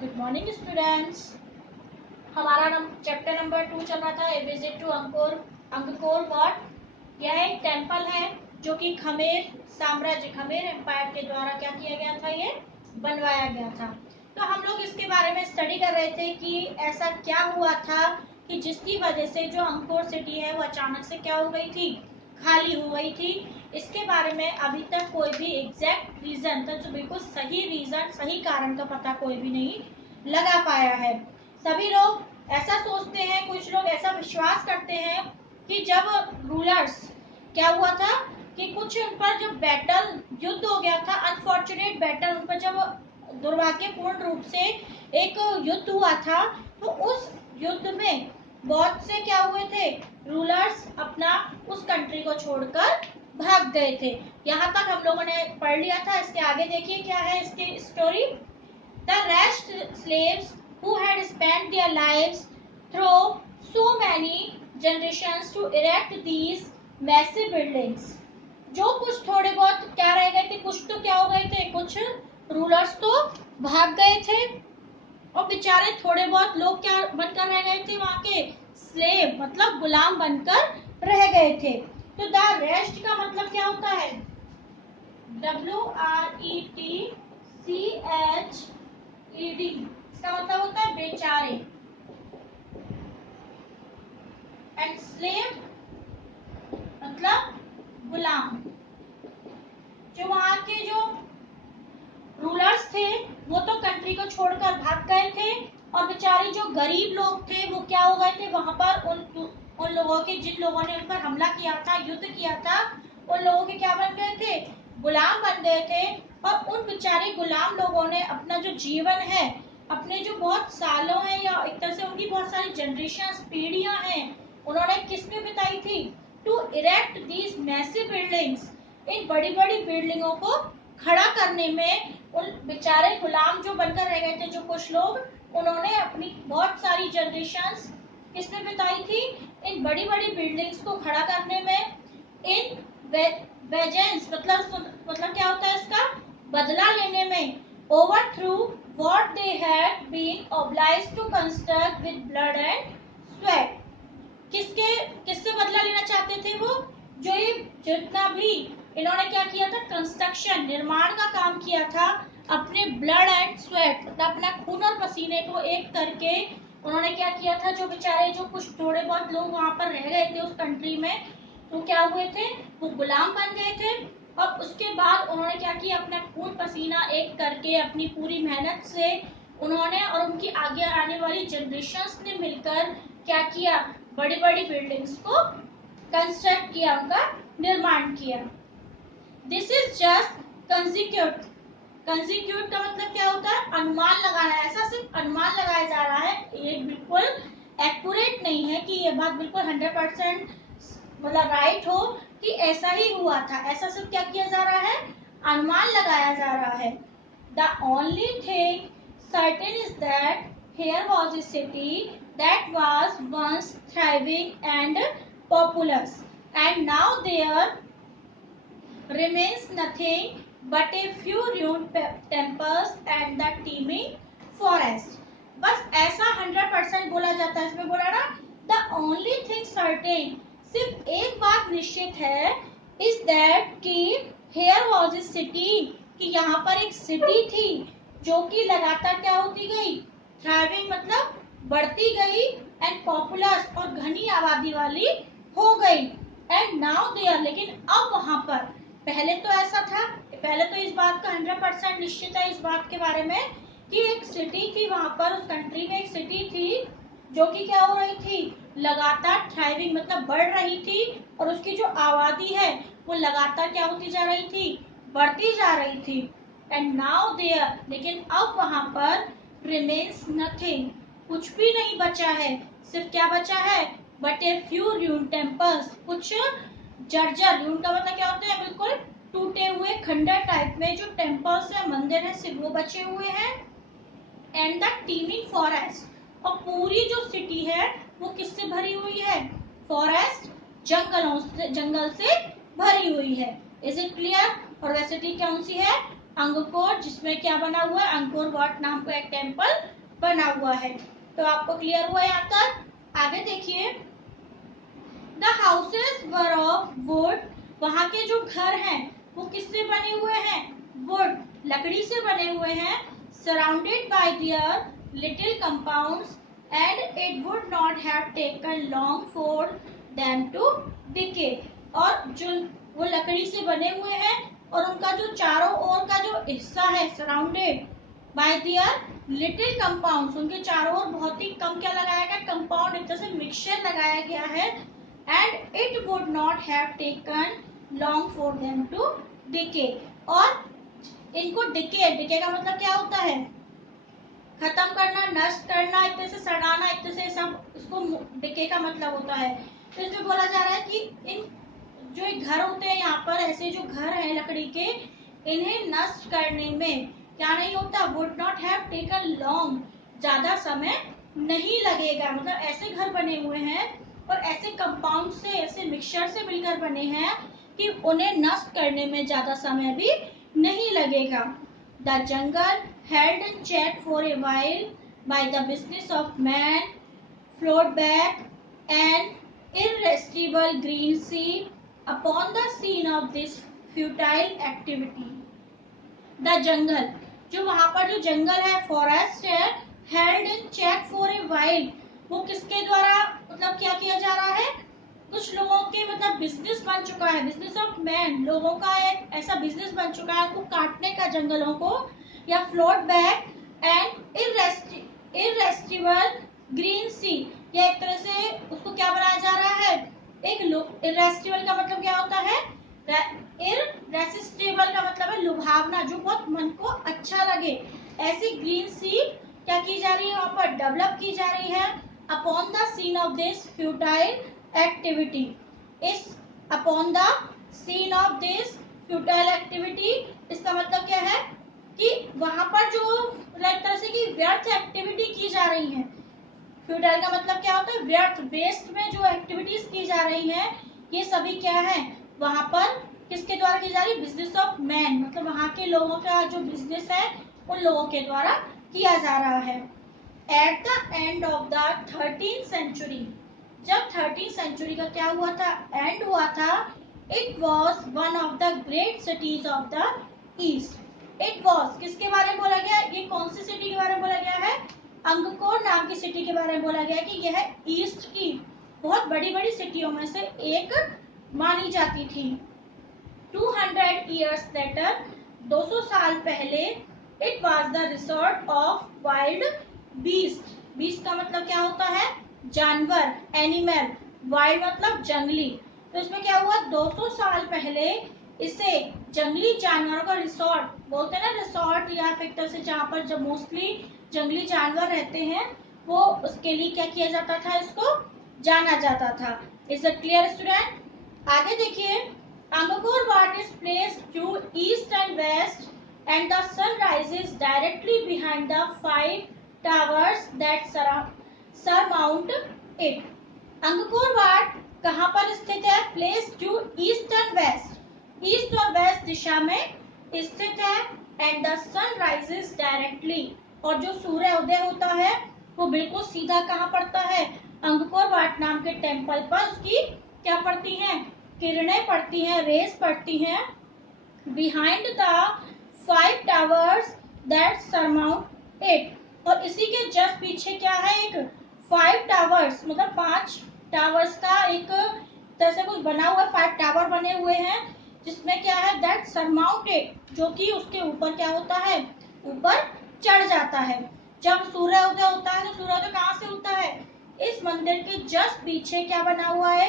Good morning students. हमारा chapter number 2 चल रहा था, ए विजिट टू अंगकोर वाट। यह एक टेम्पल है जो कि खमेर साम्राज्य, खमेर एम्पायर के द्वारा क्या किया गया था, ये बनवाया गया था। तो हम लोग इसके बारे में स्टडी कर रहे थे कि ऐसा क्या हुआ था कि जिसकी वजह से जो अंकोर सिटी है वो अचानक से क्या हो गई थी, खाली हो गई थी। इसके बारे में अभी तक कोई भी एग्जैक्ट रीजन, तो जो बिल्कुल सही रीजन, सही कारण का पता कोई भी नहीं लगा पाया है। सभी लोग ऐसा सोचते हैं, कुछ लोग ऐसा विश्वास करते हैं कि जब रूलर्स क्या हुआ था कि कुछ उन पर जब बैटल युद्ध हो गया था, अनफॉर्चुनेट बैटल, उन पर जब दुर्भाग्यपूर्ण रूप से एक युद्ध हुआ था, तो उस युद्ध में बहुत से क्या हुए थे, रूलर्स अपना उस कंट्री को छोड़कर भाग गए थे। यहाँ तक हम लोगों ने पढ़ लिया था। इसके आगे देखिए क्या है इसकी story. The rest slaves who had spent their lives through so many generations to erect these massive buildings, जो कुछ थोड़े बहुत क्या रह गए थे, कुछ तो क्या हो गए थे, कुछ रूलर्स तो भाग गए थे और बेचारे थोड़े बहुत लोग क्या बनकर रह गए थे, वहां के स्लेव मतलब गुलाम बनकर रह गए थे। तो द रेस्ट का मतलब क्या होता है, WRETCHED, इसका मतलब होता है बेचारे। एंड स्लेव मतलब गुलाम। जो वहां के जो रूलर्स थे वो तो कंट्री को छोड़कर भाग गए थे और बेचारे जो गरीब लोग थे वो क्या हो गए थे, वहां पर उन लोगों के, जिन लोगों ने उन पर हमला किया था, युद्ध किया था, उन लोगों के क्या बन गए थे, गुलाम बन गए थे। और उन बेचारे गुलाम लोगों ने अपना जो जीवन है, अपने जो बहुत सालों है या एक तरह से उनकी बहुत सारी जनरेशन, पीढ़ियां हैं, उन्होंने किस में बिताई थी, to erect these massive buildings, इन बड़ी बड़ी बिल्डिंगों को खड़ा करने में। उन बेचारे गुलाम जो बनकर रह गए थे, जो कुछ लोग, उन्होंने अपनी बहुत सारी जनरेशंस किसमें बिताई थी, इन बड़ी बड़ी बिल्डिंग्स को खड़ा करने में। इन वेजेंस मतलब क्या होता है इसका, बदला लेने में। Over through what they had been obliged to construct with blood and sweat, किससे बदला लेना चाहते थे वो, जो ये जितना भी इन्होंने क्या किया था, कंस्ट्रक्शन, निर्माण का काम किया था, अपने ब्लड एंड स्वेट मतलब अपना खून और पसीने को एक करके उन्होंने क्या किया था। जो बेचारे जो कुछ थोड़े बहुत लोग वहां पर रह गए थे उस कंट्री में, तो क्या हुए थे, वो गुलाम बन गए थे। और उसके बाद उन्होंने क्या किया, अपना खून पसीना एक करके, अपनी पूरी मेहनत से उन्होंने और उनकी आगे आने वाली जनरेशंस ने मिलकर क्या किया, बड़ी बड़ी बिल्डिंग्स को कंस्ट्रक्ट किया, उनका निर्माण किया। This is just consecutive. Consecutive का मतलब क्या होता है, अनुमान लगाना। ऐसा सिर्फ अनुमान लगाया जा रहा है, ये बिल्कुल एक्यूरेट नहीं है कि ये बात बिल्कुल 100% मतलब राइट हो कि ऐसा ही हुआ था। ऐसा सिर्फ क्या किया जा रहा है, अनुमान लगाया जा रहा है। The only thing certain is that here was a city that was once thriving and populous, and now there remains nothing but a few ruined temples and the teeming forest. बस ऐसा 100% बोला जाता है, इसमें बोला ना, the only thing certain, सिर्फ एक बात निश्चित है, is that कि here was a city, कि यहाँ पर एक सिटी थी जो कि लगातार क्या होती गई, थ्राइविंग मतलब बढ़ती गई, एंड पॉपुलस और घनी आबादी वाली हो गई। एंड नाउ देयर, लेकिन अब वहां पर, पहले तो ऐसा था, पहले तो इस बात का 100% निश्चित है इस बात के बारे में कि एक सिटी थी वहां पर, उस कंट्री में एक सिटी थी जो कि क्या हो रही थी, लगातार थ्राइविंग मतलब बढ़ रही थी, और उसकी जो आबादी है वो लगातार क्या होती जा रही थी, बढ़ती जा रही थी। एंड नाउ देयर, लेकिन अब वहां पर रिमेन्स नथिंग, कुछ भी नहीं बचा है। सिर्फ क्या बचा है, but a few ruined temples, कुछ जर्जर, ruined का मतलब क्या होता है, बिल्कुल टूटे हुए खंडर टाइप में जो टेम्पल्स है, मंदिर है, सिर्फ वो बचे हुए हैं। एंड द टीमिंग फॉरेस्ट, और पूरी जो सिटी है वो किससे भरी हुई है, फॉरेस्ट, जंगल से भरी हुई है। Is it clear. और वह सिटी कौन सी है, अंगकोर, जिसमें क्या बना हुआ है, अंगकोर वाट नाम का एक टेम्पल बना हुआ है। तो आपको क्लियर हुआ यहाँ तक? आगे देखिए, the houses were of would, वहां के जो घर हैं वो किससे बने हुए हैं, वुड, लकड़ी से बने हुए हैं। Surrounded by their little compounds and it would not have taken long for them to decay, और जो वो लकड़ी से बने हुए हैं और उनका जो चारों ओर का जो हिस्सा है, surrounded by their little compounds, उनके चारों ओर बहुत ही कम क्या लगाया गया, कंपाउंड, एक तरह से मिक्सचर लगाया गया है। And it would not have taken long for them to decay, और इनको डिके का मतलब क्या होता है, खत्म करना, नष्ट करना, एक तरह से सड़ाना, एक तरह से सब, इसको डिके का मतलब होता है। तो इसमें बोला जा रहा है कि इन जो एक घर होते हैं, यहाँ पर ऐसे जो घर हैं लकड़ी के, इन्हें नष्ट करने में क्या नहीं होता, would not have taken long, ज्यादा समय नहीं लगेगा। मतलब ऐसे घर बने हुए हैं और ऐसे कंपाउंड से, ऐसे मिक्सचर से मिलकर बने हैं कि उन्हें नष्ट करने में ज्यादा समय भी नहीं लगेगा। The jungle held in check for a while by the business of man flowed back an irresistible green sea upon the scene of this futile activity. The jungle, जो वहां पर जो जंगल है, फॉरेस्ट है, held in check for a while, वो किसके द्वारा मतलब क्या किया जा रहा है, कुछ लोगों के मतलब बिजनेस बन चुका है, बिजनेस ऑफ मैन, लोगों का एक ऐसा बिजनेस बन चुका है उनको काटने का जंगलों को, या फ्लोट बैक एंड इररेस्टिबल ग्रीन सी, या एक तरह से उसको क्या बनाया जा रहा है, एक इररेस्टिबल का मतलब क्या होता है, इररेसिस्टिबल का मतलब है लुभावना, जो बहुत मन को अच्छा लगे। ऐसी ग्रीन सी क्या की जा रही है, वहां पर डेवलप की जा रही है। Upon the scene of this futile activity, इस upon the scene of this futile activity, इसका मतलब क्या है कि वहां पर जो एक तरह से कि व्यर्थ एक्टिविटी की जा रही है। फ्यूटाइल का मतलब क्या होता है, व्यर्थ, वेस्ट में जो एक्टिविटीज की जा रही है, ये सभी क्या है, वहां पर किसके द्वारा की जा रही है, बिजनेस ऑफ मैन, मतलब वहां के लोगों का जो बिजनेस है उन लोगों के द्वारा किया जा रहा है। At the end of the 13th century, जब 13th सेंचुरी का क्या हुआ था, एंड हुआ था, it was one of the great cities of the east. It was किसके बारे में बोला गया, ये कौन सी सिटी के बारे में बोला गया है, अंगकोर नाम की सिटी के बारे में बोला गया कि यह ईस्ट की बहुत बड़ी बड़ी सिटियों में से एक मानी जाती थी। 200 years later, 200 साल पहले, it was the resort of wild beast, beast का मतलब क्या होता है, जानवर, एनिमल, वाइल्ड मतलब जंगली। तो इसमें क्या हुआ, 200 साल पहले इसे जंगली जानवरों का रिसोर्ट बोलते हैं ना, रिसोर्ट या फिर तरह से जहाँ पर जब मोस्टली जंगली जानवर रहते हैं, वो उसके लिए क्या किया जाता था, इसको जाना जाता था। Is it clear student? आगे देखिए, Angkor Wat is placed due east and west, and the sun rises directly behind the 5 towers that surmount it. Angkor Wat कहाँ पर स्थित है, placed due east and west, east और west दिशा में स्थित है। And the sun rises directly, और जो सूर्य उदय होता है वो बिल्कुल सीधा कहाँ पड़ता है, अंगकोर वाट नाम के टेम्पल पर उसकी क्या पड़ती हैं, किरणें पड़ती हैं, रेस पड़ती हैं। Behind the 5 towers that surmount it, और इसी के जस्ट पीछे क्या है, एक 5 टावर्स मतलब 5 टावर्स का एक तरह से कुछ बना हुआ है, 5 टावर बने हुए हैं, जिसमें क्या है, दैट सरमाउंट इट, जो कि उसके ऊपर क्या होता है, ऊपर चढ़ जाता है। जब सूर्य उदय होता है तो सूर्योदय कहाँ से होता है, इस मंदिर के जस्ट पीछे क्या बना हुआ है,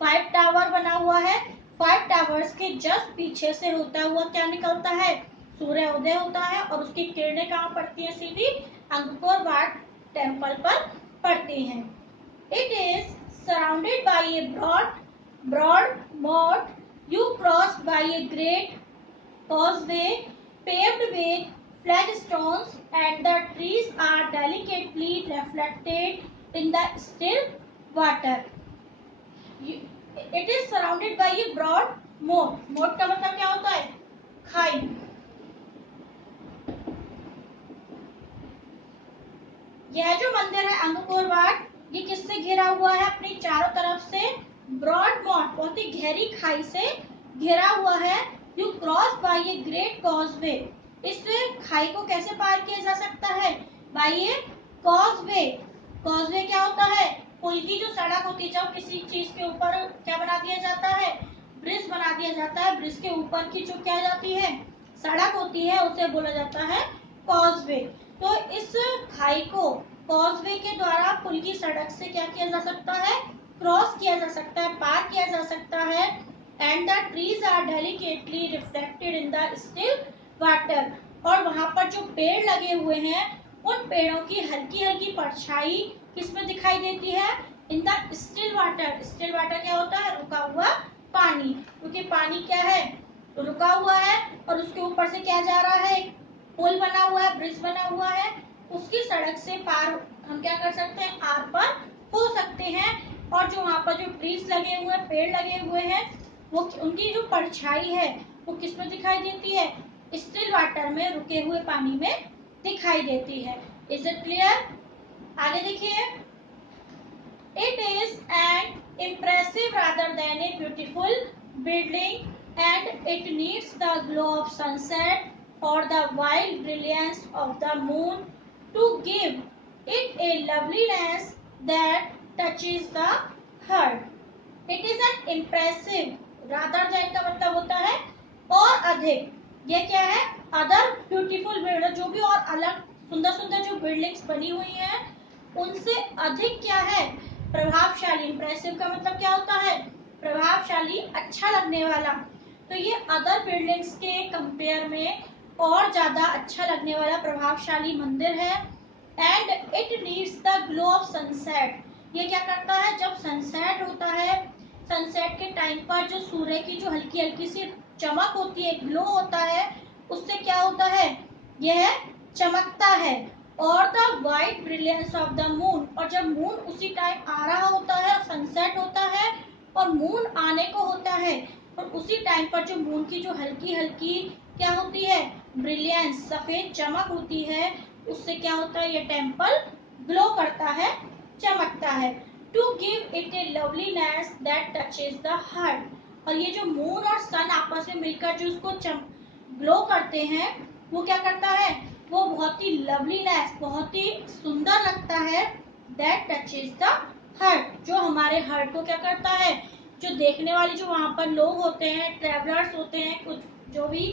5 टावर बना हुआ है। 5 टावर्स के जस्ट पीछे से होता हुआ क्या निकलता है, सूर्य उदय होता है, और उसकी किरणें कहाँ पड़ती है, सीधी अंगकोर वाट टेम्पल पर पड़ती हैं। It is surrounded by a broad moat, you cross by a great causeway paved with flagstones, and the trees are delicately reflected in the still water. It is surrounded by a broad moat. मोट का मतलब क्या होता है, खाई, यह जो मंदिर है अंगकोर वाट, ये किससे घिरा हुआ है? अपनी चारों तरफ से ब्रॉड मॉट, बहुत ही गहरी खाई से घिरा हुआ है। You cross bye a great causeway, इस खाई को कैसे पार किया जा सकता है? बाय ए कॉजवे। कॉजवे क्या होता है? पुल की जो सड़क होती है, जब किसी चीज के ऊपर क्या बना दिया जाता है? ब्रिज बना दिया जाता है। ब्रिज के ऊपर की जो क्या जाती है? सड़क होती है, उसे बोला जाता है कॉजवे। तो इस खाई को कॉजवे के द्वारा पुल की सड़क से क्या किया जा सकता है? क्रॉस किया जा सकता है, पार किया जा सकता है। And the trees are delicately reflected in the still water, और वहां पर जो पेड़ लगे हुए हैं, उन पेड़ों की हल्की हल्की परछाई किसमें दिखाई देती है? इन the still water. Still water क्या होता है? रुका हुआ पानी, क्योंकि पानी क्या है? रुका हुआ है, और उसके ऊपर से क्या जा रहा है? पुल बना हुआ है, ब्रिज बना हुआ है, उसकी सड़क से पार हम क्या कर सकते हैं? आर पार हो सकते हैं। और जो वहां पर जो ट्रीज लगे हुए हैं, पेड़ लगे हुए हैं, वो उनकी जो परछाई है वो किसमें दिखाई देती है? स्टिल वाटर में, रुके हुए पानी में दिखाई देती है। Is it clear? आगे देखिए, it is an impressive rather than a beautiful building and it needs the glow of sunset or the wild brilliance of the moon to give it a loveliness that touches the heart. It is an impressive, rather than का मतलब होता है और अधिक। ये क्या है? Other beautiful builder, जो भी और अलग सुंदर सुंदर जो बिल्डिंग्स बनी हुई हैं, उनसे अधिक क्या है? प्रभावशाली। इम्प्रेसिव का मतलब क्या होता है? प्रभावशाली, अच्छा लगने वाला। तो ये अदर बिल्डिंग्स के कंपेयर में और ज्यादा अच्छा लगने वाला प्रभावशाली मंदिर है। And it needs the glow of sunset, ये क्या करता है? जब सनसेट होता है, सनसेट के टाइम पर जो सूर्य की जो हल्की हल्की सी चमक होती है, ग्लो होता है, उससे क्या होता है? यह चमकता है। और the white brilliance of the moon, और जब मून उसी टाइम आ रहा होता है, सनसेट होता है और मून आने को होता है, और उसी टाइम पर जो मून की जो हल्की हल्की क्या होती है? ब्रिलियंस, सफेद चमक होती है, उससे क्या होता है? ये टेम्पल ग्लो करता है, चमकता है। To give it a loveliness that touches the heart, और ये जो मून और सन आपस में मिलकर जो उसको ग्लो करते हैं, वो क्या करता है? वो बहुत ही लवलीनेस, बहुत ही सुंदर लगता है। दैट टचेज द हार्ट, जो हमारे हार्ट को क्या करता है? जो देखने वाले जो वहां पर लोग होते हैं, ट्रेवलर्स होते हैं, कुछ जो भी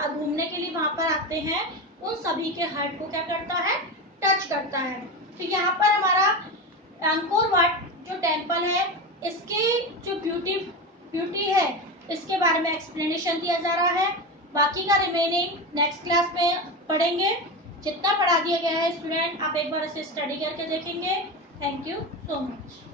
घूमने के लिए वहां पर आते हैं, उन सभी के हार्ट को क्या करता है? टच करता है। तो यहाँ पर हमारा अंकोर वाट जो टेम्पल है, इसकी जो ब्यूटी है, इसके बारे में एक्सप्लेनेशन दिया जा रहा है। बाकी का रिमेनिंग नेक्स्ट क्लास में पढ़ेंगे। जितना पढ़ा दिया गया है स्टूडेंट, आप एक बार इसे स्टडी करके देखेंगे। Thank you so much.